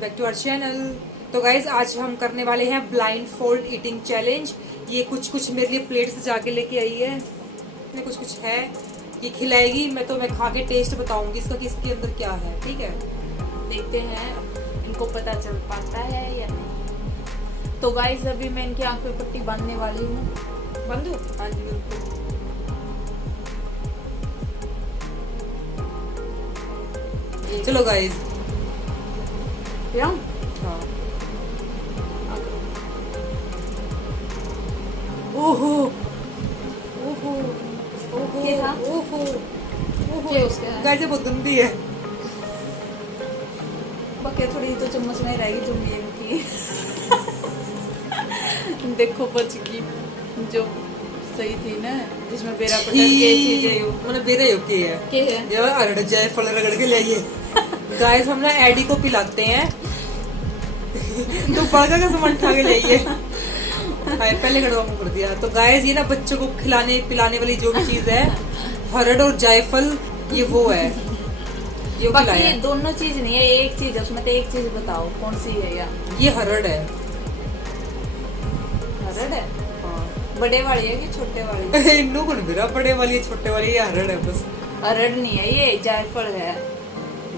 Back to our channel. तो guys आज हम करने वाले हैं ब्लाइंड फोल्ड ईटिंग चैलेंज। ये कुछ मेरे लिए प्लेट से जाके लेके आई है, इसमें कुछ है, ये खिलाएगी। मैं खा के टेस्ट बताऊंगी इसका कि इसके अंदर क्या है। ठीक है, देखते हैं इनको पता चल पाता है या नहीं। तो गाइस अभी मैं इनकी आंख पे पट्टी बांधने वाली हूँ। बंद हो? हाँ जी बिल्कुल। चलो गाइज हाँ ओहो ओहो ओहो ये था? ओहो क्या उसका है? गाइस ये बहुत गंदी है। बके थोड़ी तो चम्मच नहीं रहेगी जो मेन की। देखो बच गई जो सही थी ना, जिसमें बेरा पटक के चीजें मैंने बेरा योगी है के है। यार, अरड़ जाए फल रगड़ के लाइए। गाइस हम ना एडी को पिलाते हैं तो बड़का का सामान उठा के लाइए। हाय पहले गड़वा कर दिया। तो गाइस ये ना बच्चों को खिलाने पिलाने वाली जो भी चीज है, हरड़ और जायफल, ये वो है, ये बाकी ये दोनों चीज नहीं है, एक चीज है उसमें। तो एक चीज बताओ कौन सी है या ये हरड़ है। हरड़ है? हाँ। बड़े वाली है कि छोटे वाली? इन्नू कौन मेरा बड़े वाली है, छोटे वाली, ये हरड़ है बस। हरड़ नहीं है, ये जायफल है।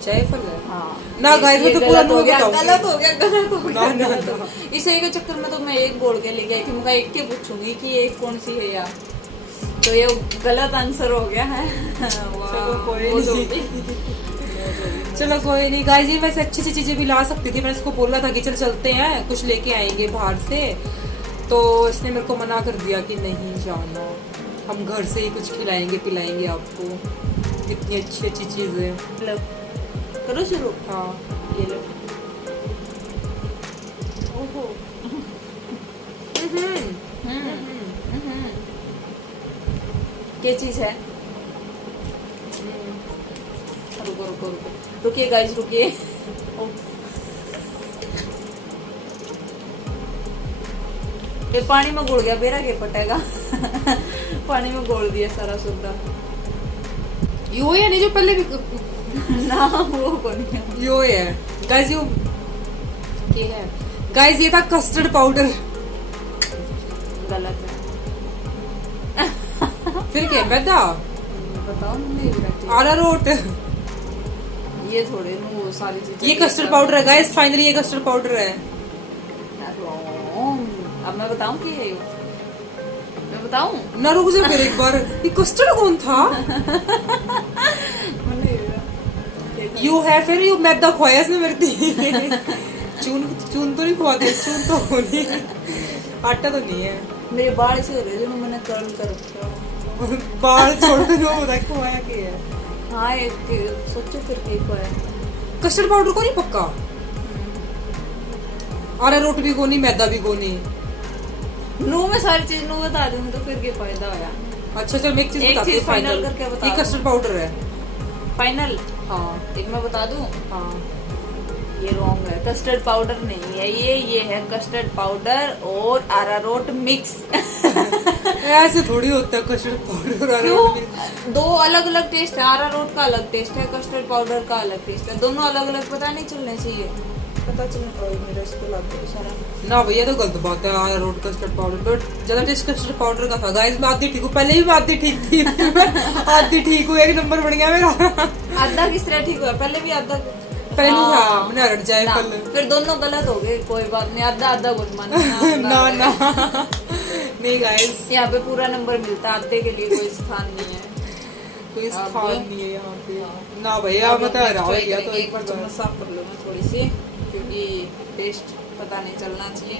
जायफल है? हाँ ना गाइस मैं तो पूरा नो बताऊंगी। गलत हो गया। ना। इसे के चक्कर में तो मैं एक बोल के ले गई थी, मैं एक के पूछूंगी कि एक कौन सी है यार, तो ये गलत आंसर हो गया है। चलो कोई नहीं। चलो कोई नहीं गाइस, ये वैसे अच्छी सी चीजें भी ला सकती थी। मैंने इसको बोला था कि चल चलते हैं, कुछ लेके आएंगे बाहर से, तो इसने मेरे को मना कर दिया कि नहीं जाना, हम घर से ही कुछ खिलाएंगे पिलाएंगे आपको। इतनी अच्छी अच्छी चीजें। लो करो शुरू। हाँ ये लो। ओहो क्या चीज है? रुको रुको रुको रुकिए गाइस, रुकिए। ये पानी में घुल गया, बेरा के पटेगा। पानी में घोल दिया सारा सुद्धा। यो है नहीं जो पहले भी ना वो कौन है? यो है गाइस, यो ये है गाइस, ये था कस्टर्ड पाउडर। गलत है। फिर क्या मैदा? बताओ नहीं, अरारोट। ये थोड़े ना वो सारी चीजें। ये कस्टर्ड पाउडर है गाइस, फाइनली ये कस्टर्ड पाउडर है। अब मैं बताऊं कि है? मैं बताऊं? ना रुक जा फिर एक बार, ये कस्टर्ड कौन था? यू है फिर यू मैदा खोया इसने मेरे दी। चून तो नहीं खुआ के, चून तो होनी, आटा तो नहीं है। मेरे बाल से हो रहे जो मैंने कर्ल कर रखा। बाल छोड़ के वो बता खुआया के है। हाँ एक सोचो फिर केक है। कस्टर्ड पाउडर को नहीं पक्का, अरारोट भी कोनी, मैदा भी कोनी। नो मैं सारी चीज नो बता दूंगी तो फिर क्या फायदा होया? अच्छा चल मैं एक चीज बताती हूँ फाइनल करके बता। ये कस्टर्ड पाउडर है। फाइनल? हाँ एक मैं बता दूं? हाँ। ये रॉन्ग है, कस्टर्ड पाउडर नहीं है ये है कस्टर्ड पाउडर और अरारोट मिक्स। ऐसे थोड़ी होता है कस्टर्ड पाउडर और अरारोट मिक्स। दो अलग अलग टेस्ट है, अरारोट का अलग टेस्ट है, कस्टर्ड पाउडर का अलग टेस्ट है, दोनों अलग अलग पता नहीं चलने चाहिए। पता चलना चाहिए मेरा इसको लाते सारा। ना भैया तो गलत बात है, अरारोट कस्टर्ड पाउडर, बट ज्यादा टेस्ट कस्टर्ड पाउडर का था। गाइस मैं आधी ठीक हूँ, पहले भी मैं आधी ठीक थी। आधी ठीक हूँ, एक नंबर बन गया मेरा। आधा किस तरह ठीक हुआ? पहले भी आधा पहले था मैंने हरड़ जाए ना, फल। फिर दोनों गलत हो गए, कोई बात नहीं, आधा आधा कुछ मानना। ना ना नहीं गाइस, यहाँ पे पूरा नंबर मिलता है, आधे के लिए कोई स्थान नहीं है। कोई स्थान नहीं है यहाँ पे। ना भैया मैं तो हरा गया। तो एक बार चम्मच साफ कर लो मैं थोड़ी सी, क्योंकि टेस्ट पता नहीं चलना चाहिए।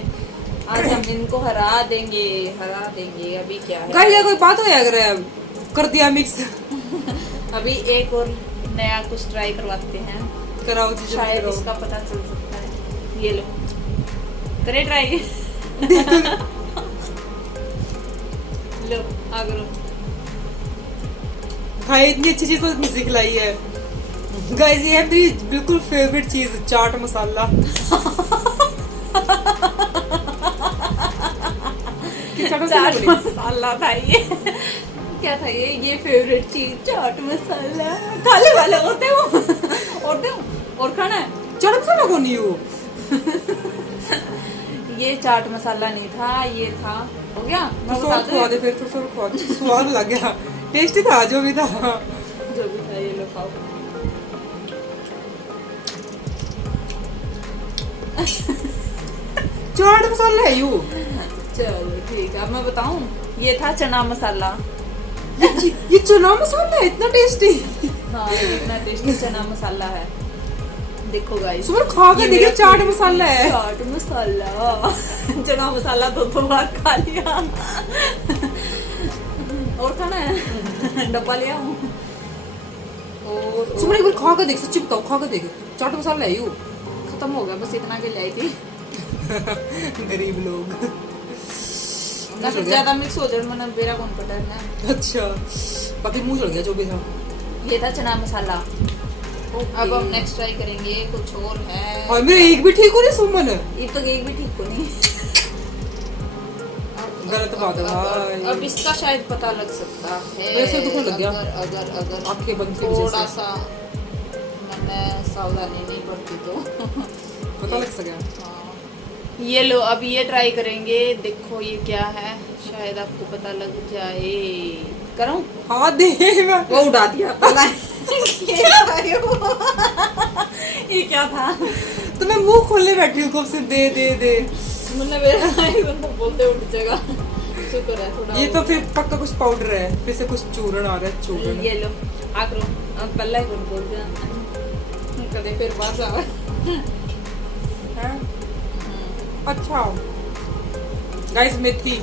आज हम इनको हरा देंगे। अभी क्या है गाइस कोई बात हो अगर कर दिया मिक्स। अभी एक और नया कुछ ट्राई करवाते हैं, कराओ जी, शायद इसका पता चल सकता है। ये लो करे ट्राई। लो आ करो। भाई इतनी अच्छी चीज तो इतनी सिखलाई है गाइस। ये है मेरी बिल्कुल फेवरेट चीज, चाट मसाला। चाट मसाला था ये। क्या था ये फेवरेट चीज चाट मसाला। खाने वाले होते हो और खाना है। चाट मसाला कौन नहीं हो? ये चाट मसाला नहीं था, ये था। हो गया? मैं तो बता सॉस खवा दे फिर, तो सॉस खवा दे, स्वाद लग गया, टेस्टी था जो भी था। जो भी था, ये लो खाओ। चाट मसाला है यू। चलो ठीक है, अब मैं बताऊं, ये था चना मसाला। ये चना मसाला है इतना टेस्टी। हाँ, ये इतना टेस्टी चना मसाला है। देखो गाइस, सुबह खा के देखिए, चाट मसाला है। चाट मसाला। चना मसाला तो बार खा लिया। और खाना है? डब्बा ले आऊं? और सुबह एक बार खा के देख, सच्ची बताओ, खा के देख, चाट मसाला है यू। खत्म हो गया, बस इतना के लाई थी। गरीब लोग। ना फिर ज्यादा मिक्स हो जाए, मैंने मेरा कौन पता है ना। अच्छा, बाकी मुंह चढ़ गया जो भी था। ये था चना मसाला। अब हम नेक्स्ट ट्राई करेंगे, कुछ और है। और मेरे एक भी ठीक हो रही सुमन। ये तो एक भी ठीक को नहीं। गलत बात है भाई। अब इसका शायद पता लग सकता है। वैसे दुखने लग गया। अगर आंखें बंद की वजह थोड़ा से। सा मैंने सावधानी नहीं बरती तो पता लग सका। हाँ। ये लो, अब ये ट्राई करेंगे। देखो ये क्या है, शायद आपको पता लग जाए। करूं? हाँ दे। वो उड़ा दिया पता ये क्या था? तो मैं मुंह खोलने बैठी हूँ कब से, दे दे दे। मतलब मेरा एकदम तो बोलते उठ जाएगा। शुक्र है थोड़ा। ये तो फिर पक्का कुछ पाउडर है, फिर से कुछ चूर्ण आ रहा है, चूर्ण। ये लो, आकरो अब पल्ला ही कौन बोलते हैं कदे फिर बात आवे। हैं? अच्छा गाइस, मेथी।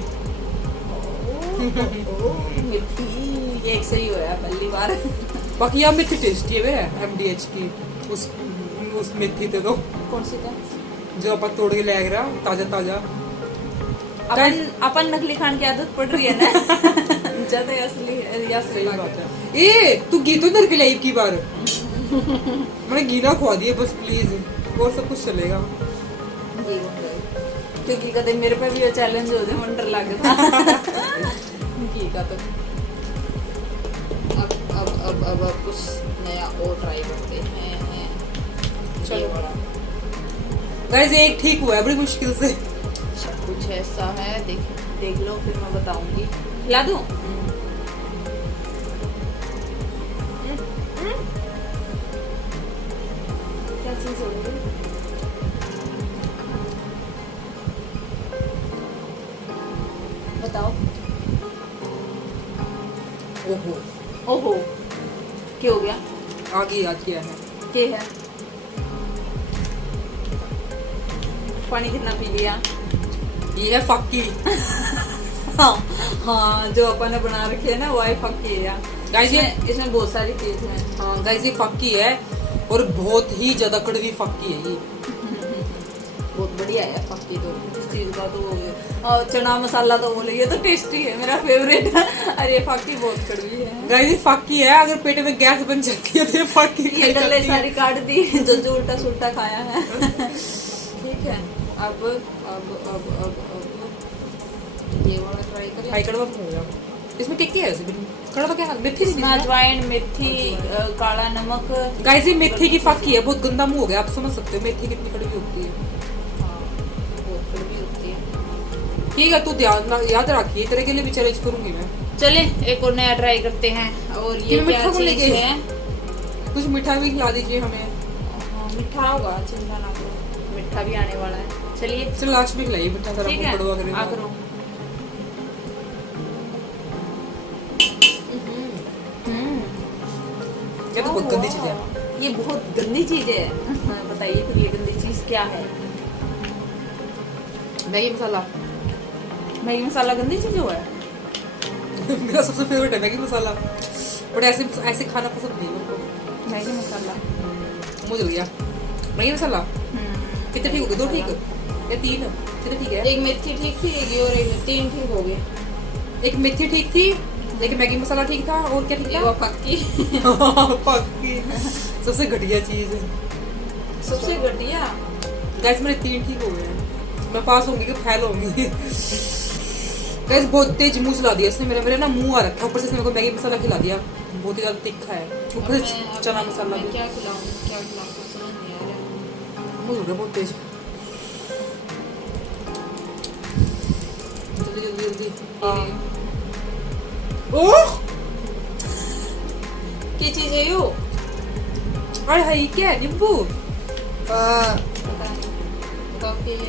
मिठी, ये एक सही होया पहली बार। बाकी यहाँ मेथी टेस्टी है वे, MDH की। उस मेथी थे तो कौन सी था? जो अपन तोड़ के ले आए रहा, ताजा ताजा। अपन नकली खान की आदत पड़ रही है ना। ज्यादा असली सही बात है। ए तू घी तो इधर के लाई की बार। मैंने घी ना खवा दिए बस प्लीज, और सब कुछ चलेगा। क्योंकि कदे मेरे पे भी चैलेंज हो जाए, मन डर लगता घी का। तो अब कुछ नया और ट्राई करते हैं। चलो गाइस, एक ठीक हुआ है बड़ी मुश्किल से। सब कुछ ऐसा है, देख लो, फिर मैं बताऊंगी। खिला दूं? क्या चीज हो गई? बताओ। ओहो, ओहो, क्या हो गया? आगे याद किया है। क्या है? पानी कितना पी लिया? ये है फक्की। हाँ हाँ, जो अपन ने बना रखी है ना, वो फक्की है। गाइस ये, इसमें बहुत सारी चीज है। हाँ गाइस ये फक्की है, और बहुत ही ज्यादा कड़वी फक्की है ये। बहुत बढ़िया है फक्की तो। इस चीज का तो और चना मसाला तो बोले, ये तो टेस्टी है, मेरा फेवरेट है। अरे फक्की बहुत कड़वी है। गाइस ये फक्की है, अगर पेट में गैस बन जाती है तो ये फक्की ये खाई गले जाती है। सारी काट दी, जो उल्टा सुल्टा खाया है। ठीक है, अब ये वाला ट्राई करें। हाई कड़वा हो गया। इसमें क्या है? कड़वा क्या है? मेथी इसमें अजवाइन, मेथी, काला नमक। गाइस ये मेथी की फक्की है, बहुत गंदा मुंह हो गया, आप समझ सकते हो मेथी कितनी कड़वी होती है। हाँ, बहुत कड़वी होती है। ठीक है, तू ध्यान याद रखिए, तेरे के लिए भी चैलेंज करूंगी मैं। चले एक और नया ट्राई करते हैं। और ये क्या चीज है? कुछ मीठा भी खिला दीजिए हमें। हाँ, मीठा होगा, चिंता ना करो, मीठा भी आने वाला है। चलिए, चल लास्ट में खिलाइए मीठा, जरा ठीक है, कड़वा करेगा। आकरो। ये तो बहुत गंदी चीज है। ये बहुत गंदी चीज है। बताइए फिर, ये गंदी चीज क्या है? मैगी मसाला। मैगी मसाला गंदी चीज हुआ है? मेरा सबसे फेवरेट है मैगी मसाला, बट ऐसे खाना पसंद नहीं है मेरे को। मैगी मसाला मुझे लग गया मैगी मसाला। कितने ठीक हो गए? 2 ठीक या 3? कितने ठीक है? एक मेथी ठीक थी, एक और एक 3 ठीक हो गए। एक मेथी ठीक थी, एक मैगी मसाला ठीक था, और क्या ठीक था? वो पक्की। पक्की सबसे घटिया चीज है। सबसे घटिया। गाइस मेरे 3 ठीक हो गए हैं, मैं पास होंगी कि फेल होंगी। गाइस बहुत तेज मुंह चला दिया इसने, मेरे ना मुंह आ रखा है, ऊपर से इसने मेरे को मैगी मसाला खिला दिया, बहुत ही ज्यादा तीखा है, ऊपर से चना मसाला भी। क्या खिलाऊं, क्या खिलाऊं, कुछ समझ नहीं आ रहा। मैंगो हो गया बहुत तेज। जल्दी जल्दी जल्दी। ओह क्या चीज है यो? अरे है ये क्या है? नींबू। पता नहीं, बताओ क्या है यो?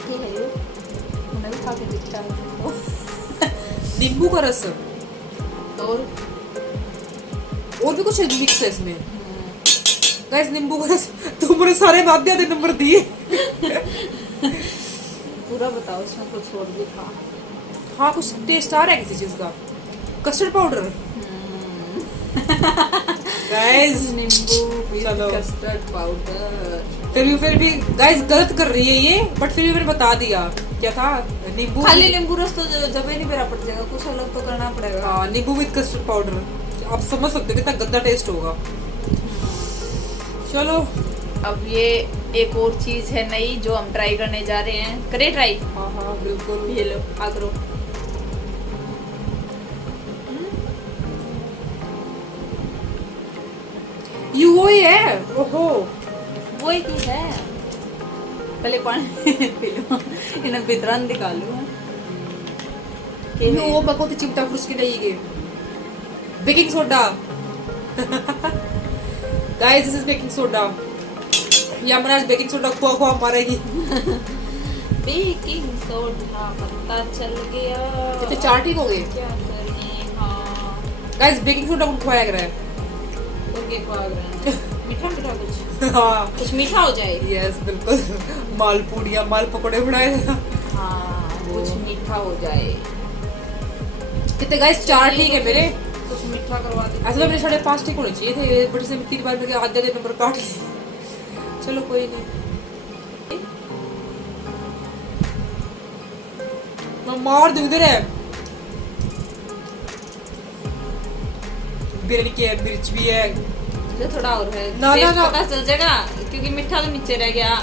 क्या है यो? मैंने भी खा के देखा है तो। नींबू का रस और भी कुछ मिक्स है इसमें। गाइस नींबू का रस। तुमने सारे आधे आधे नंबर दिए। पूरा बताओ, इसमें कुछ और भी था? हाँ कुछ टेस्ट आ रहा है किसी चीज का। Custard powder. गाइस नींबू चलो। Custard powder. फिर भी गाइस गलत कर रही है ये, बट फिर भी मैंने बता दिया क्या था। नींबू खाली नींबू रस तो जब ही नहीं मेरा पड़ जाएगा, कुछ अलग तो करना पड़ेगा। हाँ नींबू विद कस्टर्ड पाउडर। आप समझ सकते हो कितना गंदा टेस्ट होगा। चलो अब ये एक और चीज है नई जो हम ट्राई करने जा रहे हैं। करें ट्राई? हाँ हाँ बिल्कुल। ये लो आ करो। ये वो ही है। ओहो वो एक ही है। पहले पानी पी लो, इन्हें बितरन निकालू। वो बको तो चिमटा फुस के नहीं गए। Baking soda. Guys this is baking soda. या मनाज बेकिंग सोडा खुआ मारेगी। बेकिंग सोडा पता चल गया। ये तो 4 ठीक हो गए। क्या करें? हाँ गाइस बेकिंग सोडा को खुआया गया है। उनके को आ रहा है मीठा मीठा कुछ। हाँ कुछ मीठा हो जाए। यस बिल्कुल। मालपूड़िया माल पकोड़े बनाए। हाँ कुछ मीठा हो जाए। कितने गाइस 4 ठीक है मेरे। कुछ मीठा करवा दे। ऐसा तो मेरे 5.5 ठीक होने चाहिए थे, बट इसने 3 बार मेरे आधे आधे नंबर काट लिए। चलो कोई नहीं। मैं मार दूं इधर है। बिरयानी की है, मिर्च भी है। जो थोड़ा और है ना, ना, ना। पता चल जाएगा क्योंकि मीठा तो नीचे रह गया।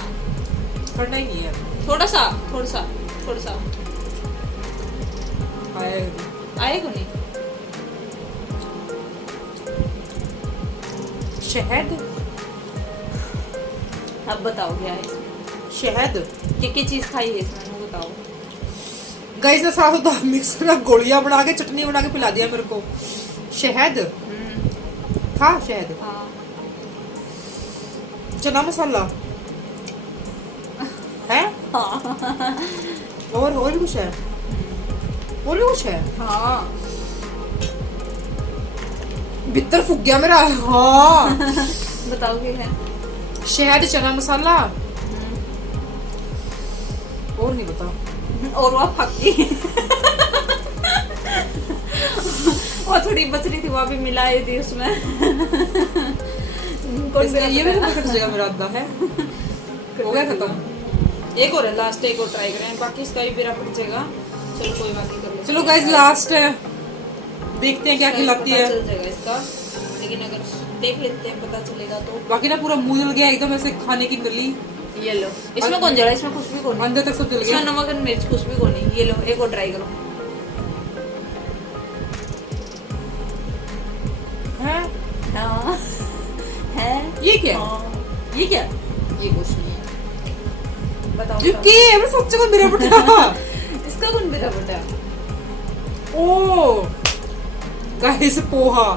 करना ही नहीं है। थोड़ा सा थोड़ा सा थोड़ा सा आएगा नहीं। शहद। अब बताओ क्या है इसमें? शहद क्या चीज खाई है इसमें, वो बताओ। गाइस ने साथ साथ मिक्स में गोलियां बना के चटनी बना के पिला दिया मेरे को। शहद था। शहद हाँ। चना मसाला है। हाँ। और भी कुछ है। और भी कुछ है। हाँ भीतर फूक गया मेरा। हाँ बताओ क्या है? शहद चना मसाला और नहीं बता। और वह फक्की। और थोड़ी बच रही थी, वह भी मिलाई थी उसमें। ये भी पकड़ जाएगा मेरा अद्दा है। हो गया खत्म। एक और है लास्ट, एक और ट्राई करें, बाकी इसका भी मेरा पड़ जाएगा। चलो कोई बात नहीं कर लेते। चलो गाइस लास्ट है, देखते हैं क्या खिलाती है। चल जाएगा इसका, लेकिन अगर देख लेते हैं पता चलेगा तो। बाकी ना पूरा मुंह जल गया एकदम ऐसे खाने की नली। ये लो, इसमें कौन जला? इसमें कुछ भी कौन नहीं। अंदर तक सब जल इसमें गया। नमक और मिर्च कुछ भी कौन नहीं। ये लो एक और ट्राई करो। है हाँ है। ये क्या? ये क्या? ये कुछ नहीं है। बताओ ये बताओ। क्या? मैं सच्चे को मेरा बटा। इसका कौन बेटा बेटा? ओ गाइस पोहा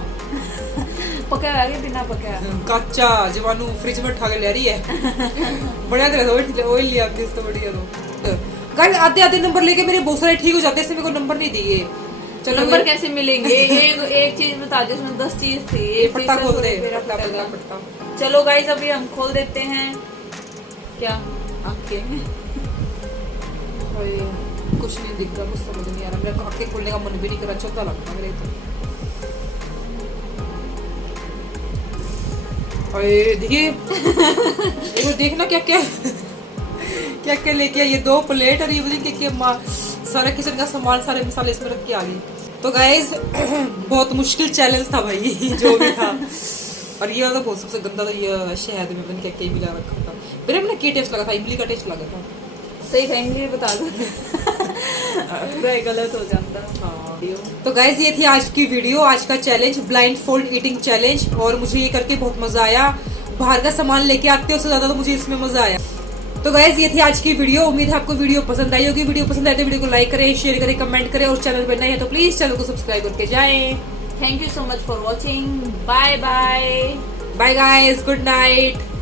पका है बिना पका? कच्चा जवानू फ्रिज में उठा के ले रही है। बढ़िया तरह ऑयल लिया तो बढ़िया तो गाइस आधे आधे नंबर लेके मेरे बहुत सारे ठीक हो जाते हैं, इसमें मेरे को नंबर नहीं दिए। चलो नंबर कैसे मिलेंगे? एक चीज बता दो, उसमें 10 चीज थी। ये पट्टा खोल दे। पट्टा। चलो गाइस अभी हम खोल देते हैं। क्या आंखें? कुछ नहीं दिख रहा, कुछ समझ नहीं आ रहा। मेरे को आंखें खोलने का मन भी नहीं कर रहा, चौथा लगता मेरे तो। अरे देखिए एक बार देखना क्या क्या क्या क्या लेके आई। ये 2 प्लेट और ये बोली क्या सारा किचन का सामान, सारे मसाले इसमें रख के आ गई। तो गाइस बहुत मुश्किल चैलेंज था भाई जो भी था। और ये वाला बहुत सबसे गंदा था। ये शहद में मैंने क्या क्या मिला रखा था। मेरे अपना क्या टेस्ट लगा था? इमली का टेस्ट लगा था। सही था, इमली बता दो। पूरा ही गलत हो जाता। हाँ। तो गाइज ये थी आज की वीडियो, आज का challenge, blind fold eating challenge. और मुझे ये करके बहुत मजा आया। बाहर का सामान लेके आते हो उससे ज्यादा तो मुझे इसमें मजा आया। तो गाइज ये थी आज की वीडियो। उम्मीद है आपको वीडियो पसंद आई होगी। वीडियो पसंद आए तो वीडियो को लाइक करें, शेयर करें, कमेंट करें, और चैनल पर नए हैं तो प्लीज चैनल को सब्सक्राइब करके जाएं। Thank you so much for watching. Bye bye. Bye guys, good night.